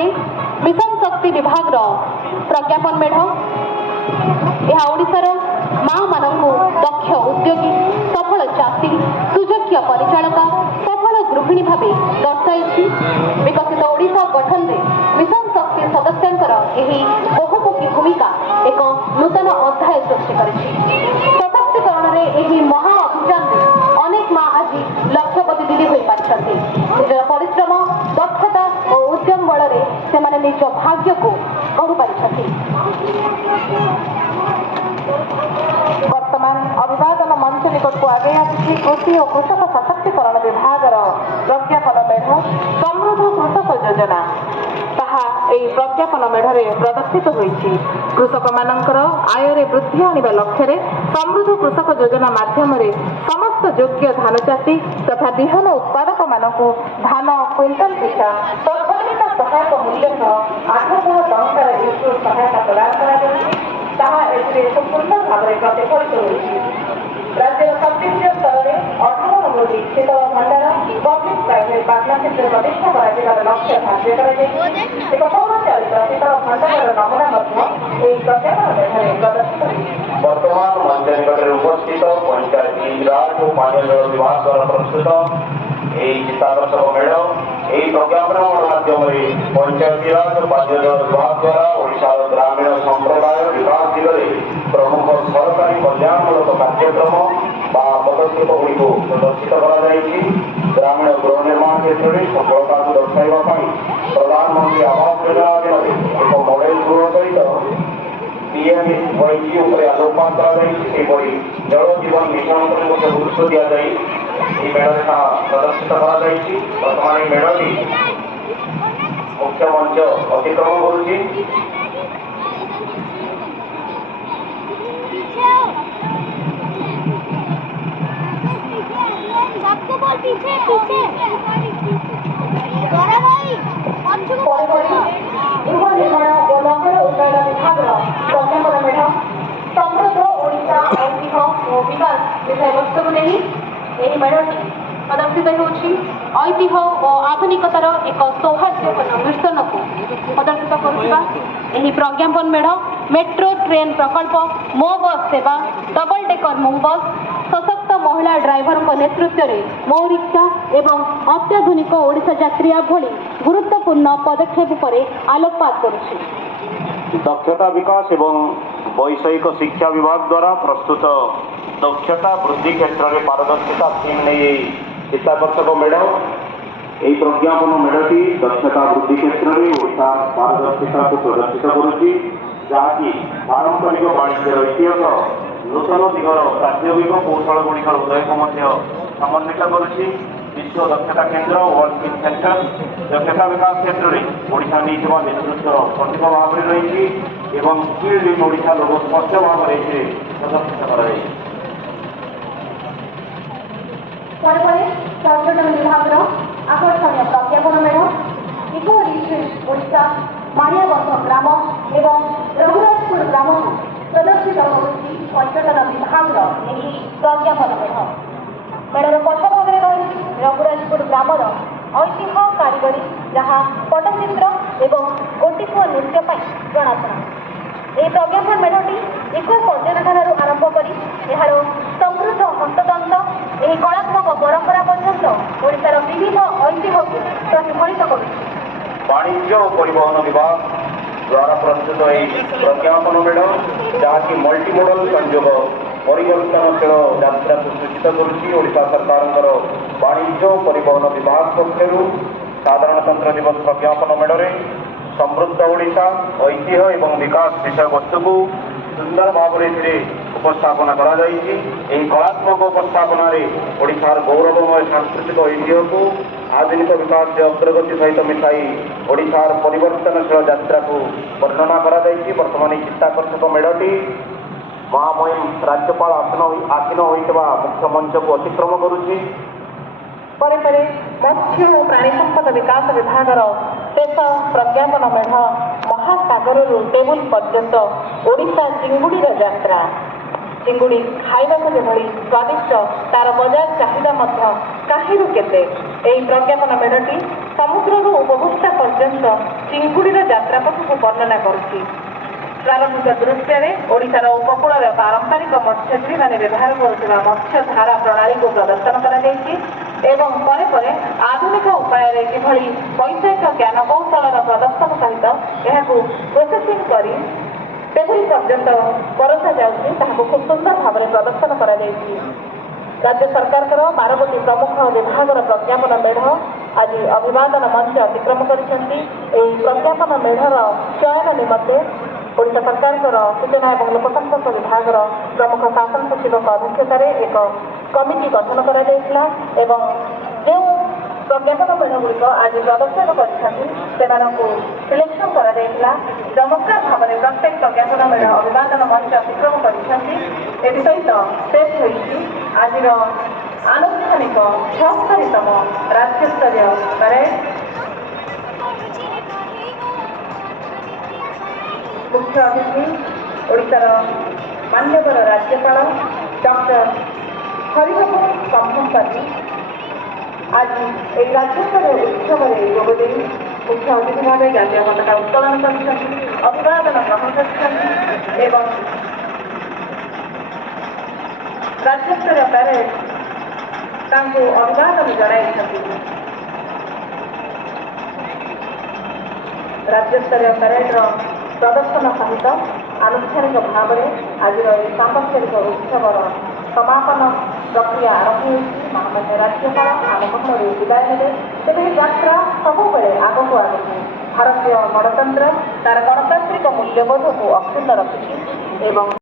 सेपटे मिशन शक्ति विभाग प्रज्ञापन मेढ़ यह ओडिशार माँ मानू दक्ष उद्योगी सफल चाषी सुजोग्य परिचालका सफल गृहिणी भाव दर्शाई विकसित ओडिशा गठन में मिशन शक्ति सदस्यांकर यही बहुमुखी भूमिका एक नूतन अध्याय सृष्टि सशक्तिकरण में महा अभियान में अनेक माँ आज लक्ष्यपति दीदी हो पारिछन्ति निजर परिश्रम दक्षता और उद्यम बल से निज भाग्य को गढ़ी पारिछन्ति। वर्तमान अभिवादन मंच निकट को आगे आसी कृषि और कृषक सशक्तिकरण विभाग प्रज्ञापन मेढ़ समृद्ध कृषक योजना ताहा प्रज्ञापन मेढ़े प्रदर्शित होइछि। कृषक मानकर आय वृद्धि आनिबा लक्ष्य समृद्ध कृषक योजना माध्यम समस्त योग्य धान चाषी तथा बिहन उत्पादक मानकु धान क्विंटल पिछा सर्वनिम्न सहायक मूल्य 800 टंकार इनपुट सहायता प्रदान करा सुंदर भाव में प्रतिफलित होती। राज्य छत्तीसगढ़ स्तर में 18 नंबर शीतल भंडार पब्लिक प्राइवेट पार्टनरशिप प्रतिष्ठा कर लक्ष्य धार्य एक सौरचालित शीतल भंडार नमूना प्रज्ञापन मेढ़े प्रदर्शित। वर्तमान मंच निकट उपस्थित पंचायती राज और पानी जल विभाग द्वारा प्रस्तुत चित्ताकर्षक मेढ़ यही प्रज्ञापन माध्यम पंचायती राज और पानी जल विभाग द्वारा ओडिशा ग्रामीण संप्रदाय विकास दिगरे प्रमुख सरकारी कल्याणमूलक कार्यक्रम पदक्षेप गुड़िक प्रदर्शित कर ग्रामीण गृह निर्माण क्षेत्र में सफलता को दर्शाइवा प्रधानमंत्री आवास योजना अधीन एक मॉडल गृह सहित पीएमएसवाईजी आलोकपात जल जीवन मिशन गुरुत्व दि जाए मेढ़ प्रदर्शित वर्तमान मेढ़ी मुख्य मंच अतिक्रमण करुच्ची। समृद्ध ओडिशा ऐतिह्य और विकास विषय वस्तु को नहीं यही मेढ़ी प्रदर्शित होती ऐतिह्य और आधुनिकतार एक सौहार्दपूर्ण मिश्रण को प्रदर्शित करुवा प्रज्ञापन मेढ़ मेट्रो ट्रेन प्रकल्प मो बस सेवा डबल डेकर मो बस सशक्त महिला ड्राइवर नेतृत्व में मो रिक्शा एवं अत्याधुनिक ओडिशा यात्रिया भली गुरुत्वपूर्ण पदक्षेप पर आलोकपात करुछि। दक्षता विकास एवं वैषयिक शिक्षा विभाग द्वारा प्रस्तुत दक्षता वृद्धि क्षेत्र में पारदर्शिता थीम नहीं चित्ताकर्षक मेढ़ यही प्रज्ञापन मेढ़टी दक्षता वृद्धि क्षेत्र में ओडिशा पारदर्शिता को प्रदर्शित करुच्ची जहाँकि पारंपरिक वाणिज्य इतिहास नूतन दिगर प्रायोगिक कौशल गुड़िकर उदय समन्वित करुच्ची। विश्व दक्षता केन्द्र वर्ल्ड स्किल सेंटर दक्षता विकास क्षेत्र में ओडिशा नहीं नेतृत्व सठिक भाव में रही स्किल्ड इन ओडिशा लोग स्पष्ट भाव में प्रदर्शित कर पर्यटन विभाग आकर्षणीय प्रज्ञापन मेढ़ इको रिट्रीट ओडिशा माणियागंज ग्राम एवं रघुराजपुर ग्राम को प्रदर्शित होती पर्यटन विभाग यही प्रज्ञापन मेढ़ मेढ़र पक्ष भाग में रही रघुराजपुर ग्रामर ऐतिह्य कारीगरी जहाँ पटचित्र एवं गोटीपुआ नृत्य जनाशुना यह प्रज्ञापन मेढ़टी इको पर्यटन आरंभ कर यार समृद्ध हस्ततंत्र यह कलात्मक परंपरा पर्यंत ओडिशार विविध ऐतिह्य को प्रतिफलित कर वाणिज्य और परिवहन विभाग द्वारा प्रस्तुत प्रज्ञापन मेढ़ जहाँकि मल्टीमोडल संयोग परिवर्तनशील यात्रा को सूचित करुच्ची। ओडिशा सरकार वाणिज्य और परिवहन विभाग पक्षर साधारणतंत्र दिवस प्रज्ञापन मेढ़ समृद्ध ओडिशा ऐतिह्य एवं विकास विषय वस्तु को सुंदर भाव में उपस्थापना कलात्मक उपस्थापन ओडिशार गौरवमय सांस्कृतिक ऐतिह्य को आधुनिक विकास अग्रगति सहित मिसाई ओडिशार परिवर्तनशील यात्रा को वर्णना वर्तमान चित्ताकर्षक मेढ़टी महामहिम राज्यपाल आसीन होता मुख्य मंच को अतिक्रम करुच्ची। मत्स्य और प्राणी संपद विकास विभाग शेष प्रज्ञापन मेढ़ महासागर टेबुल पर्यंत ओडिशा चिंगुड़ी यात्रा चिंगुड़ी खाइबा जेभली स्वादिष्ट तार बजार चाहिदा कहीं केते प्रज्ञापन मेढ़टी समुद्र उपभोक्ता पर्यंत ସହିତ ଚିଙ୍ଗୁଡ଼ିର ଯାତ୍ରା ପଥକୁ ବର୍ଣ୍ଣନା କରୁଛି। ପ୍ରାରମ୍ଭିକ ଦୃଶ୍ୟରେ ଓଡ଼ିଶାର ଉପକୂଳରେ ପାରମ୍ପରିକ ମତ୍ସ୍ୟଜୀବୀମାନେ ବ୍ୟବହାର କରୁଥିବା ମତ୍ସ୍ୟଧାରା ପ୍ରଣାଳୀକୁ ପ୍ରଦର୍ଶନ କରାଯାଇଛି ଏବଂ ପରେ ପରେ ଆଧୁନିକ ଉପାୟରେ କିଭଳି ବୈଷୟିକ ଜ୍ଞାନ କୌଶଳର ପ୍ରଦର୍ଶନ ସହିତ ଏହାକୁ ପ୍ରୋସେସିଂ କରି ସେଭଳି ପର୍ଯ୍ୟନ୍ତ ପରଷାଯାଉଛି ତାହାକୁ ଖୁବ୍ ସୁନ୍ଦର ଭାବରେ ପ୍ରଦର୍ଶନ କରାଯାଇଛି। ରାଜ୍ୟ ସରକାରଙ୍କର 12ଗୋଟି ପ୍ରମୁଖ ବିଭାଗର ପ୍ରଜ୍ଞାପନ ମେଢ଼ ଆଜି ଅଭିବାଦନ ମଞ୍ଚ ଅତିକ୍ରମ କରିଛନ୍ତି। ଏହି ପ୍ରଜ୍ଞାପନ ମେଢ଼ର ଚୟନ ନିମନ୍ତେ ଓଡ଼ିଶା ସରକାରଙ୍କର ସୂଚନା ଏବଂ ଲୋକସମ୍ପର୍କ ବିଭାଗର ପ୍ରମୁଖ ଶାସନ ସଚିବଙ୍କ ଅଧ୍ୟକ୍ଷତାରେ ଏକ କମିଟି ଗଠନ କରାଯାଇଥିଲା ଏବଂ ଯେଉଁ ପ୍ରଜ୍ଞାପନ ମେଢ଼ଗୁଡ଼ିକ ଆଜି ପ୍ରଦର୍ଶନ କରିଛନ୍ତି ସେମାନଙ୍କୁ ସିଲେକ୍ସନ କରାଯାଇଥିଲା। ଚମତ୍କାର ଭାବରେ ପ୍ରତ୍ୟେକ ପ୍ରଜ୍ଞାପନ ମେଢ଼ ଅଭିବାଦନ ମଞ୍ଚ ଅତିକ୍ରମ କରିଛନ୍ତି। ଏଥିସହିତ ଶେଷ ହୋଇଛି ଆଜିର ଆନୁଷ୍ଠାନିକ 76ତମ ରାଜ୍ୟସ୍ତରୀୟ ପ୍ୟାରେଡ୍। ମୁଖ୍ୟ ଅତିଥି ଓଡ଼ିଶାର ମାନ୍ୟବର ରାଜ୍ୟପାଳ ଡକ୍ଟର ହରିବାବୁ କମ୍ଭମପାତି ଆଜି ଏହି ରାଜ୍ୟସ୍ତରୀୟ ଉତ୍ସବରେ ଯୋଗଦେଇ ମୁଖ୍ୟ ଅତିଥି ଭାବେ ଜାତୀୟ ପତାକା ଉତ୍ତୋଳନ କରିଛନ୍ତି, ଅଭିବାଦନ ଗ୍ରହଣ କରିଛନ୍ତି ଏବଂ ରାଜ୍ୟସ୍ତରୀୟ ପ୍ୟାରେଡ୍ ତାଙ୍କୁ ଅଭିବାଦନ ଜଣାଇଛନ୍ତି। ରାଜ୍ୟସ୍ତରୀୟ ପ୍ୟାରେଡ୍ର ପ୍ରଦର୍ଶନ ସହିତ ଆନୁଷ୍ଠାନିକ ଭାବରେ ଆଜିର ଏହି ସାଂସ୍କୃତିକ ଉତ୍ସବର ସମାପନ ପ୍ରକ୍ରିୟା ଆରମ୍ଭ ହୋଇଛି। ମହାମାନ୍ୟ ରାଜ୍ୟପାଳ ଆମ ଗୃହରୁ ବିଦାୟ ନେବେ। ତେବେ ଏହି ଯାତ୍ରା ସବୁବେଳେ ଆଗକୁ ଆଗକୁ ଭାରତୀୟ ଗଣତନ୍ତ୍ର ତାର ଗଣତାନ୍ତ୍ରିକ ମୂଲ୍ୟବୋଧକୁ ଅକ୍ଷୁଣ୍ଣ ରଖିଛି ଏବଂ